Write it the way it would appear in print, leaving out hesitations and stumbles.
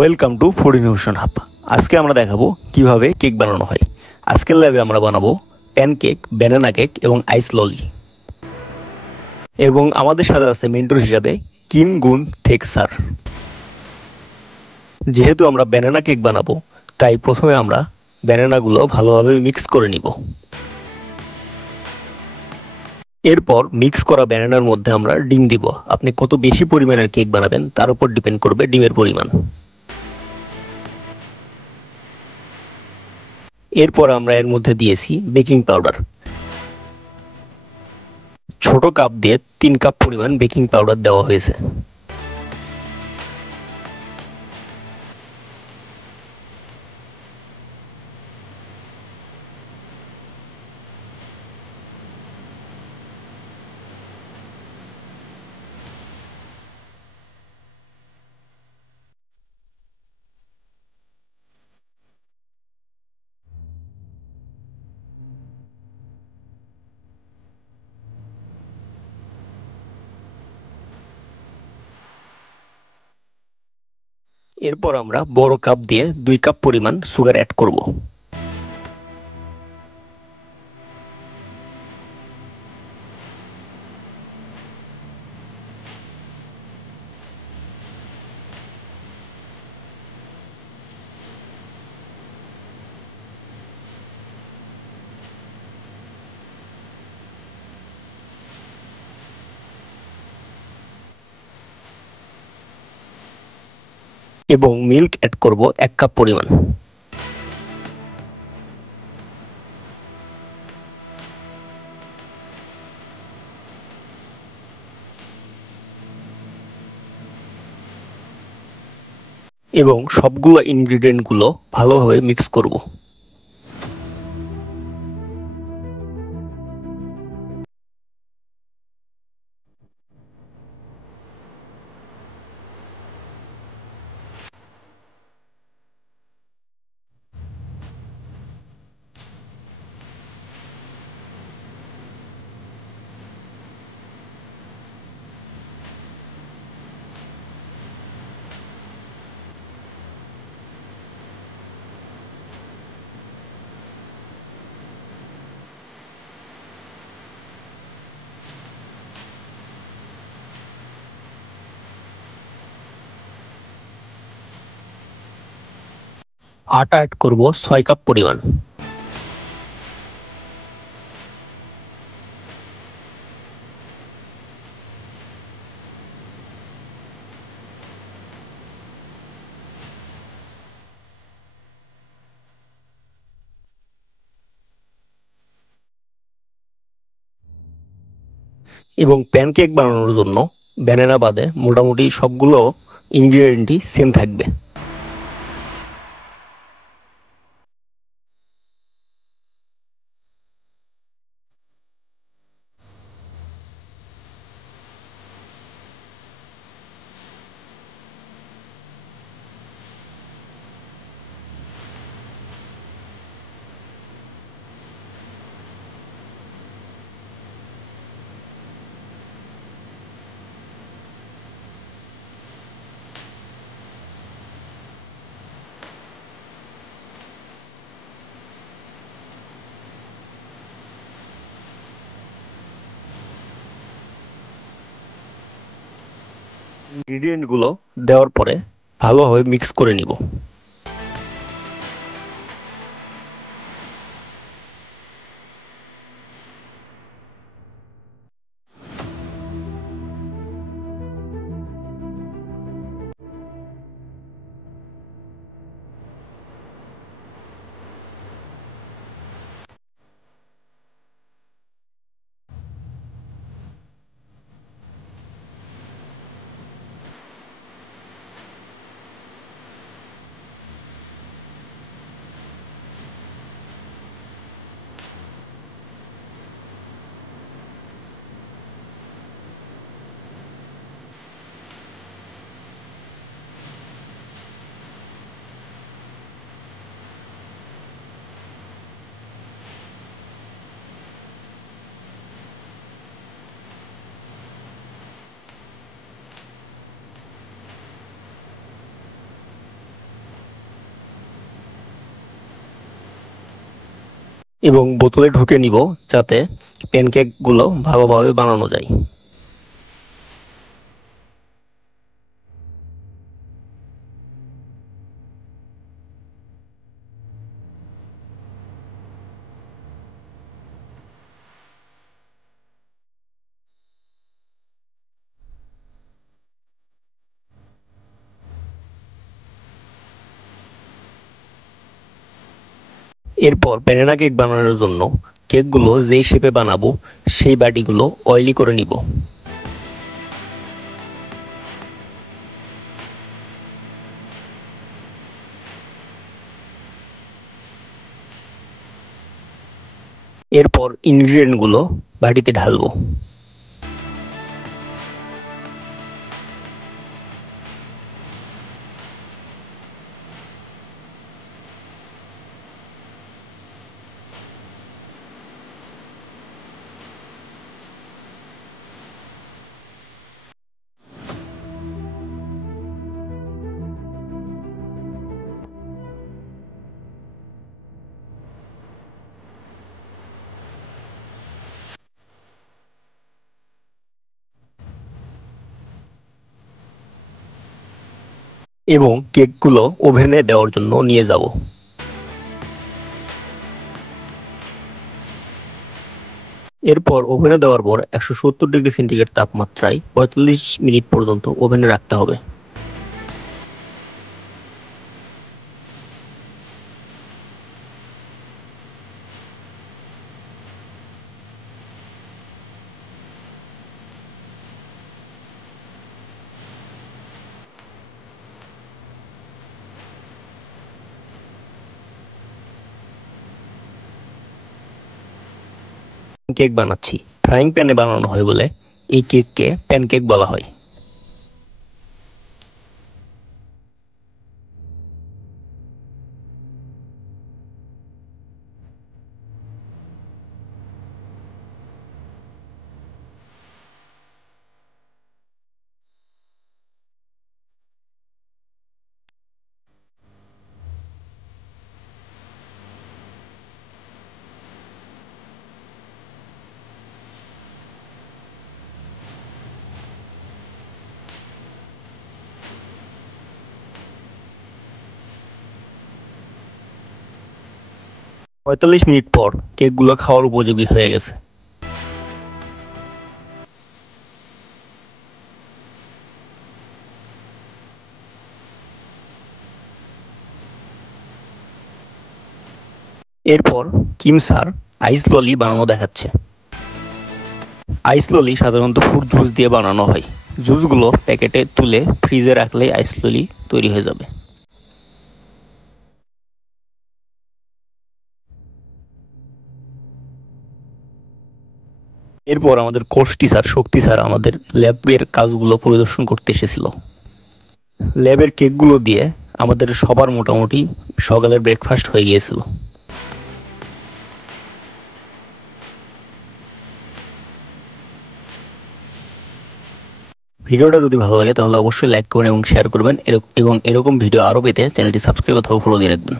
Welcome to food innovation hub. আজকে আমরা দেখাবো কিভাবে কেক বানানো হয়। আজকের ল্যাবে আমরা বানাবো প্যানকেক, ব্যানানা কেক এবং আইস ললি। এবং আমাদের সাথে আছে মেন্টর হিসাবে কিম গুন থেক স্যার। যেহেতু আমরা ব্যানানা কেক বানাবো, তাই প্রথমে আমরা ব্যানানাগুলো ভালোভাবে মিক্স করে নিব। এরপর মিক্স করা ব্যানানার মধ্যে আমরা ডিম দিব। আপনি কত বেশি পরিমাণের কেক বানাবেন তার উপর ডিপেন্ড করবে ডিমের পরিমাণ। এরপর আমরা এর মধ্যে দিয়েছি বেকিং পাউডার। ছোট কাপ দিয়ে 3 কাপ পরিমাণ বেকিং পাউডার দেওয়া হয়েছে। এরপর আমরা বড় কাপ দিয়ে 2 কাপ পরিমাণ সুগার অ্যাড করব। এবং মিল্ক অ্যাড করব 1 কাপ পরিমাণ। এবং সবগুলো ইনগ্রেডিয়েন্ট গুলো ভালোভাবে মিক্স করব। আটা অ্যাড করব 6 কাপ পরিমাণ। এবং প্যানকেক বানানোর জন্য ব্যানানা বাদে মোটামুটি সবগুলো ইনগ্রেডিয়েন্টই সেম থাকবে। ইনগ্রেডিয়েন্ট গুলো দেওয়ার পরে ভালোভাবে মিক্স করে নিব। এবং বোতলে ঢুকে নিব যাতে প্যানকেকগুলো ভালোভাবে বানানো যায়। এরপর ব্যানানা কেক বানানোর জন্য কেকগুলো যেই শেপে বানাবো সেই বাটিগুলো অয়েলি করে নিব। এরপর ইনগ্রিডিয়েন্টগুলো বাটিতে ঢালবো। এবং কেকগুলো ওভেনে দেওয়ার জন্য নিয়ে যাব। এরপর ওভেনে দেওয়ার পর 170°C তাপমাত্রায় 45 মিনিট পর্যন্ত ওভেনে রাখতে হবে। কেক বানাচ্ছি। ফ্রাইং প্যানে বানানো হয় বলে এই কেককে প্যানকেক বলা হয়। পঁয়তাল্লিশ মিনিট পর কেকগুলো খাওয়ার উপযোগী হয়ে গেছে। এরপর কিম স্যার আইস ললি বানানো দেখাচ্ছে। আইস ললি সাধারণত ফ্রুট জুস দিয়ে বানানো হয়। জুসগুলো প্যাকেটে তুলে ফ্রিজে রাখলেই আইস ললি তৈরি হয়ে যাবে। এরপর আমাদের কোর্স টিচার শক্তি স্যার আমাদের ল্যাবের কাজগুলো পরিদর্শন করতে এসেছিল। ল্যাবের কেকগুলো দিয়ে আমাদের সবার মোটামুটি সকালের ব্রেকফাস্ট হয়ে গিয়েছিল। ভিডিওটা যদি ভালো লাগে তাহলে অবশ্যই লাইক করবেন এবং শেয়ার করবেন এবং এরকম ভিডিও আরও পেতে চ্যানেলটি সাবস্ক্রাইব অথবা ফলো দিয়ে রাখবেন।